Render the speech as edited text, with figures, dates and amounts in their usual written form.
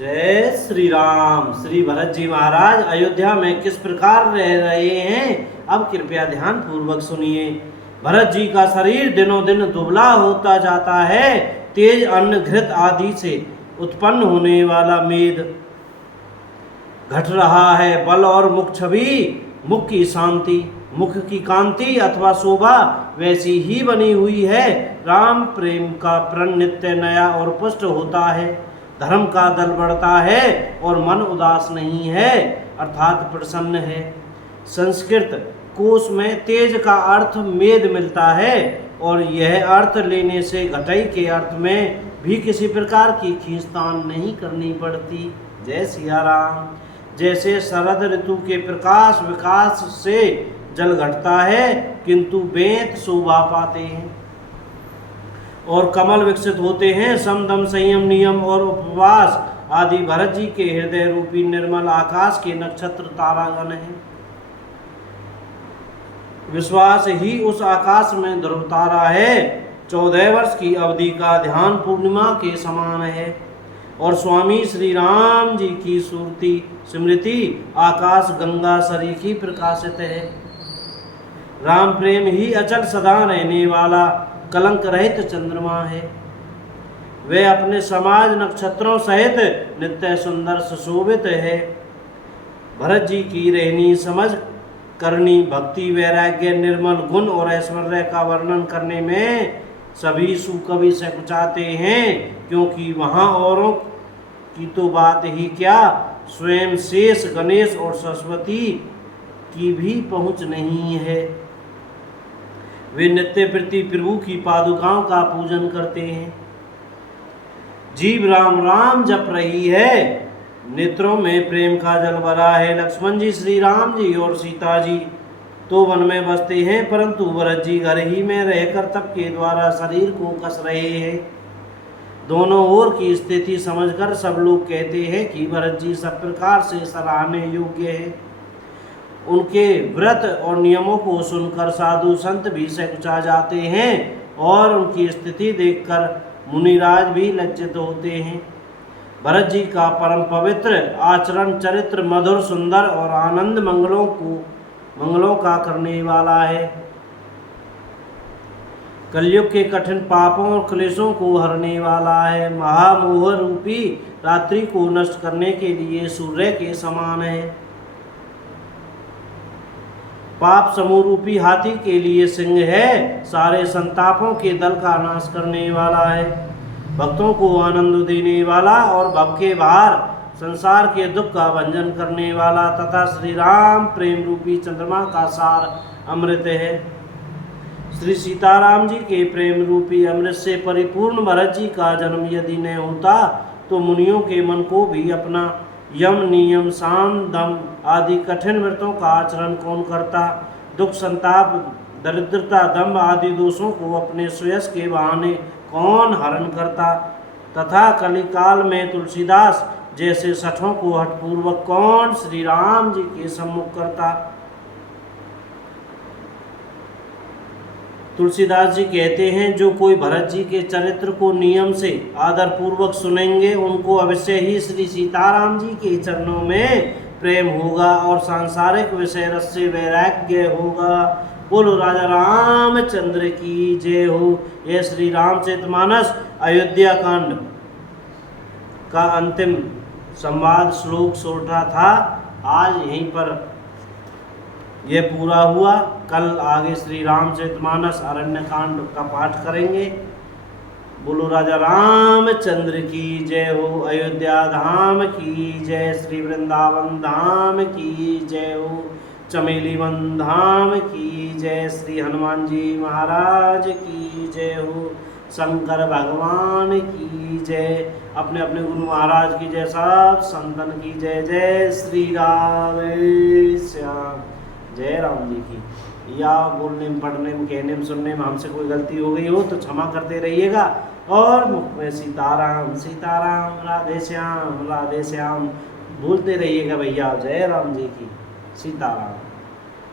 जय श्री राम। श्री भरत जी महाराज अयोध्या में किस प्रकार रह रहे हैं, अब कृपया ध्यान पूर्वक सुनिए। भरत जी का शरीर दिनों दिन दुबला होता जाता है। तेज अन्न घृत आदि से उत्पन्न होने वाला मेद घट रहा है। बल और मुख छवि, मुख की शांति, मुख की कांति अथवा शोभा वैसी ही बनी हुई है। राम प्रेम का प्रण नित्य नया और पुष्ट होता है। धर्म का दल बढ़ता है और मन उदास नहीं है, अर्थात प्रसन्न है। संस्कृत कोश में तेज का अर्थ मेद मिलता है और यह अर्थ लेने से घटाई के अर्थ में भी किसी प्रकार की खींचतान नहीं करनी पड़ती। जय सिया राम। जैसे शरद ऋतु के प्रकाश विकास से जल घटता है किंतु बेंत शोभा पाते हैं और कमल विकसित होते हैं। समदम संयम नियम और उपवास आदि भरत जी के हृदय रूपी निर्मल आकाश के नक्षत्र तारागण हैं। विश्वास ही उस आकाश में ध्रुव तारा है। 14 वर्ष की अवधि का ध्यान पूर्णिमा के समान है और स्वामी श्री राम जी की स्मृति आकाश गंगा सरीखी प्रकाशित है। राम प्रेम ही अचल सदा रहने वाला कलंक रहित चंद्रमा है। वे अपने समाज नक्षत्रों सहित नित्य सुंदर सुशोभित है। भरत जी की रहनी समझ करनी भक्ति वैराग्य निर्मल गुण और ऐश्वर्य का वर्णन करने में सभी सुकवि सकुचाते हैं, क्योंकि वहाँ औरों की तो बात ही क्या, स्वयं शेष गणेश और सरस्वती की भी पहुँच नहीं है। वे नित्य प्रति प्रभु की पादुकाओं का पूजन करते हैं। जीव राम राम जप रही है, नेत्रों में प्रेम का जल भरा है। लक्ष्मण जी, श्री राम जी और सीता जी तो वन में बसते हैं, परंतु भरत जी घर ही में रहकर तप के द्वारा शरीर को कस रहे हैं। दोनों ओर की स्थिति समझकर सब लोग कहते हैं कि भरत जी सब प्रकार से सराहने योग्य है। उनके व्रत और नियमों को सुनकर साधु संत भी सकुचा जाते हैं और उनकी स्थिति देखकर मुनिराज भी लज्जित होते हैं। भरत जी का परम पवित्र आचरण चरित्र मधुर सुंदर और आनंद मंगलों का करने वाला है। कलयुग के कठिन पापों और क्लेशों को हरने वाला है। महामोह रूपी रात्रि को नष्ट करने के लिए सूर्य के समान है। पाप समूह रूपी हाथी के लिए सिंह है। सारे संतापों के दल का नाश करने वाला है। भक्तों को आनंद देने वाला और भव के भार संसार के दुख का भंजन करने वाला तथा श्री राम प्रेम रूपी चंद्रमा का सार अमृत है। श्री सीताराम जी के प्रेम रूपी अमृत से परिपूर्ण भरत जी का जन्म यदि न होता तो मुनियों के मन को भी अपना यम नियम साम दम आदि कठिन व्रतों का आचरण कौन करता। दुख संताप दरिद्रता दम्भ आदि दोषों को अपने सुयश के बहाने कौन हरण करता तथा कलिकाल में तुलसीदास जैसे सठों को हठपूर्वक कौन श्री राम जी के सम्मुख करता। तुलसीदास जी कहते हैं, जो कोई भरत जी के चरित्र को नियम से आदर पूर्वक सुनेंगे उनको अवश्य ही श्री सीताराम जी के चरणों में प्रेम होगा और सांसारिक विषय रस से वैराग्य होगा। बोलो राजा रामचंद्र की जय हो। यह श्री रामचरितमानस अयोध्या कांड का अंतिम संवाद श्लोक 16 था। आज यहीं पर यह पूरा हुआ। कल आगे श्री रामचरितमानस अरण्य कांड का पाठ करेंगे। बोलो राजा रामचंद्र की जय हो। अयोध्या धाम की जय। श्री वृंदावन धाम की जय हो। चमेली वन धाम की जय। श्री हनुमान जी महाराज की जय हो। शंकर भगवान की जय। अपने अपने गुरु महाराज की जय। सब संतन की जय। जय श्री राम श्याम। जय राम जी की। या बोलने में पढ़ने में कहने में सुनने में हमसे कोई गलती हो गई हो तो क्षमा करते रहिएगा और मुख में सीताराम सीताराम राधे श्याम बोलते रहिएगा भैया। जय राम जी की। सीताराम।